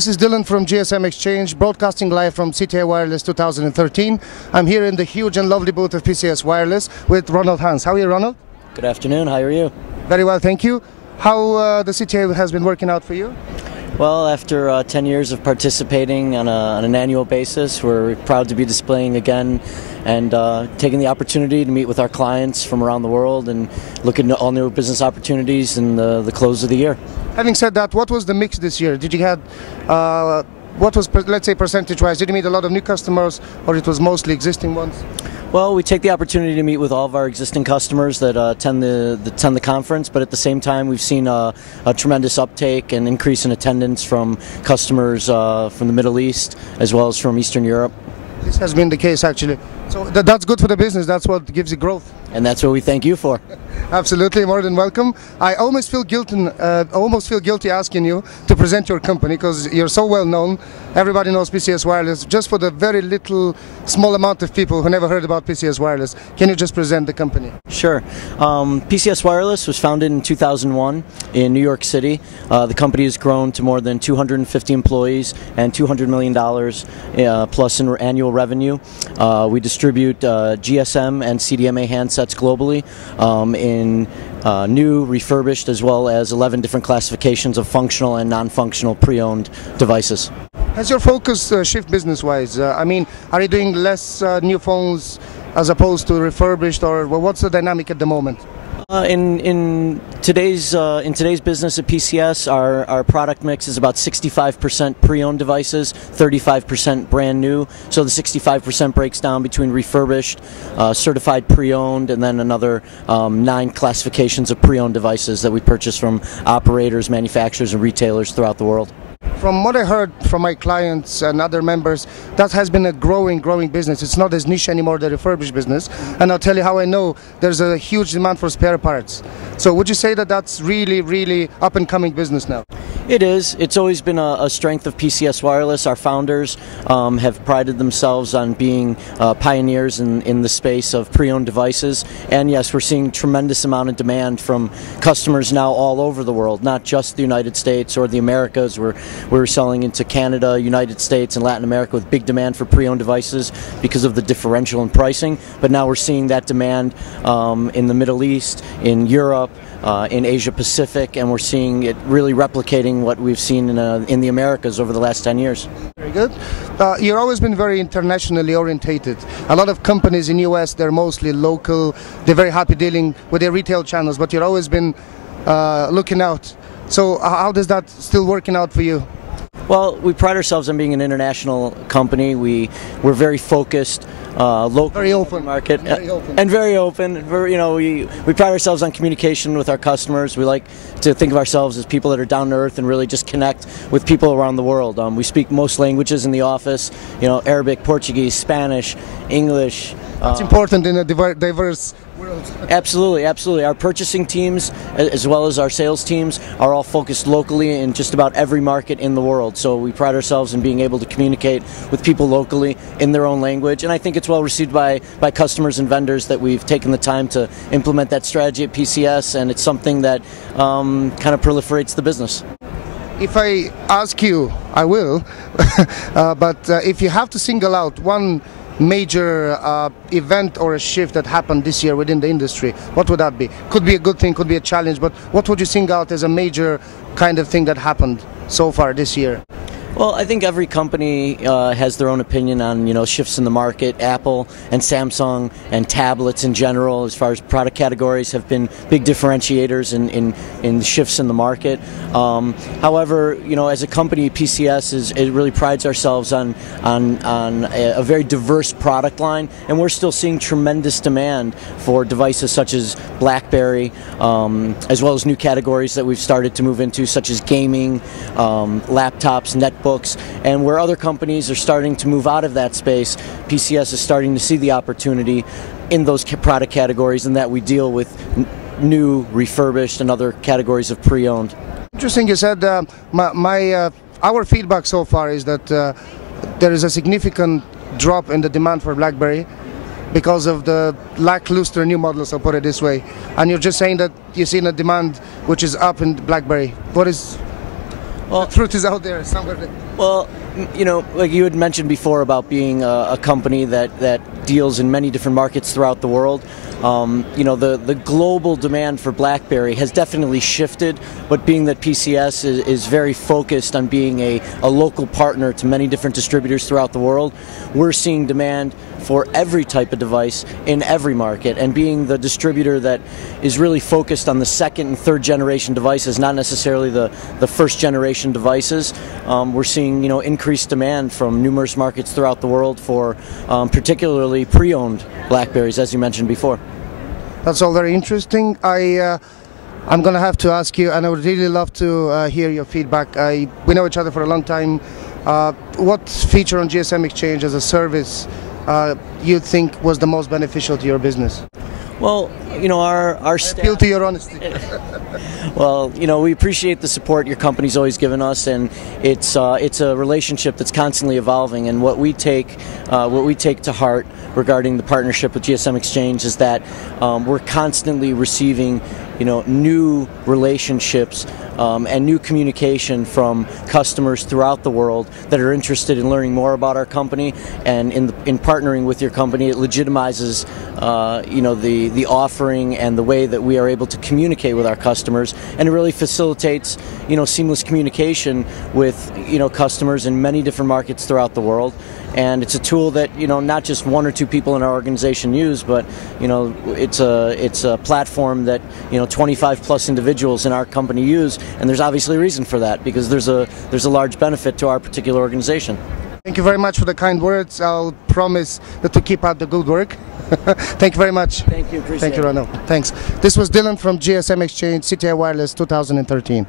this is Dilyan from gsmExchange, broadcasting live from CTIA Wireless 2013. I'm here in the huge and lovely booth of PCS Wireless with Ronald Hans. How are you, Ronald? Good afternoon. How are you? Very well, thank you. How the CTIA has been working out for you? Well, after 10 years of participating on an annual basis, we're proud to be displaying again and taking the opportunity to meet with our clients from around the world and look at all new business opportunities in the close of the year. Having said that, what was the mix this year? Did you have, what was, let's say, percentage-wise? Did you meet a lot of new customers, or it was mostly existing ones? Well, we take the opportunity to meet with all of our existing customers that attend the conference, but at the same time we've seen a tremendous uptake and increase in attendance from customers from the Middle East as well as from Eastern Europe. This has been the case, actually. So that's good for the business. That's what gives you growth. And that's what we thank you for. Absolutely, more than welcome. I almost feel guilty asking you to present your company because you're so well known. Everybody knows PCS Wireless. Just for the very small amount of people who never heard about PCS Wireless, can you just present the company? Sure. PCS Wireless was founded in 2001 in New York City. The company has grown to more than 250 employees and $200 million plus in annual revenue. We distribute GSM and CDMA handsets globally in new, refurbished, as well as 11 different classifications of functional and non-functional pre-owned devices. Has your focus shift business-wise? I mean, are you doing less new phones as opposed to refurbished, or what's the dynamic at the moment? In today's business at PCS, our product mix is about 65% pre-owned devices, 35% brand new. So the 65% breaks down between refurbished, certified pre-owned, and then another 9 classifications of pre-owned devices that we purchase from operators, manufacturers, and retailers throughout the world. From what I heard from my clients and other members, that has been a growing business. It's not as niche anymore, the refurbished business. And I'll tell you how I know there's a huge demand for spare parts. So would you say that that's really up and coming business now? It is. It's always been a strength of PCS Wireless. Our founders have prided themselves on being pioneers in the space of pre-owned devices. And yes, we're seeing tremendous amount of demand from customers now all over the world, not just the United States or the Americas. We're selling into Canada, United States, and Latin America with big demand for pre-owned devices because of the differential in pricing. But now we're seeing that demand in the Middle East, in Europe, in Asia Pacific, and we're seeing it really replicating what we've seen in the Americas over the last 10 years. Very good. You've always been very internationally orientated. A lot of companies in the US, they're mostly local. They're very happy dealing with their retail channels, but you've always been looking out. So how does that still working out for you? Well, we pride ourselves on being an international company. We're very focused, local, very open market, and very open. We pride ourselves on communication with our customers. We like to think of ourselves as people that are down to earth and really just connect with people around the world. We speak most languages in the office. Arabic, Portuguese, Spanish, English. That's important in a diverse world. Absolutely, absolutely. Our purchasing teams, as well as our sales teams, are all focused locally in just about every market in the world. So we pride ourselves in being able to communicate with people locally in their own language. And I think it's well received by customers and vendors that we've taken the time to implement that strategy at PCS, and it's something that kind of proliferates the business. If I ask you, I will, but if you have to single out one major event or a shift that happened this year within the industry, what would that be? Could be a good thing, could be a challenge, but what would you single out as a major kind of thing that happened so far this year? Well, I think every company has their own opinion on shifts in the market. Apple and Samsung and tablets in general, as far as product categories, have been big differentiators in shifts in the market. However, as a company, PCS it really prides ourselves on a very diverse product line, and we're still seeing tremendous demand for devices such as BlackBerry, as well as new categories that we've started to move into, such as gaming, laptops, netbooks. And where other companies are starting to move out of that space, PCS is starting to see the opportunity in those product categories, and that we deal with new, refurbished, and other categories of pre-owned. Interesting. You said our feedback so far is that there is a significant drop in the demand for BlackBerry because of the lackluster new models, I'll put it this way. And you're just saying that you've seen a demand which is up in BlackBerry. What is... Well, the truth is out there somewhere. Well, you know, like you had mentioned before about being a company that deals in many different markets throughout the world. You know, the global demand for BlackBerry has definitely shifted, but being that PCS is very focused on being a local partner to many different distributors throughout the world, we're seeing demand for every type of device in every market, and being the distributor that is really focused on the second and third generation devices, not necessarily the first generation devices, we're seeing, you know, increased demand from numerous markets throughout the world for particularly pre-owned BlackBerries, as you mentioned before. That's all very interesting. I'm going to have to ask you, and I would really love to hear your feedback. We know each other for a long time. What feature on gsmExchange as a service you think was the most beneficial to your business? Well, you know, our staff... I appeal to your honesty. Well, you know, we appreciate the support your company's always given us, and it's a relationship that's constantly evolving. And what we take to heart regarding the partnership with gsmExchange is that we're constantly receiving, you know, new relationships and new communication from customers throughout the world that are interested in learning more about our company. And in partnering with your company, it legitimizes, you know, the offering and the way that we are able to communicate with our customers, and it really facilitates, you know, seamless communication with, you know, customers in many different markets throughout the world. And it's a tool that, you know, not just one or two people in our organization use, but, you know, it's a platform that, you know, 25 plus individuals in our company use, and there's obviously a reason for that, because there's a large benefit to our particular organization. Thank you very much for the kind words. I'll promise that to keep up the good work. Thank you very much. Thank you. Appreciate it. Thank you, Ronald. Thanks. This was Dilyan from GSM Exchange, CTIA Wireless 2013.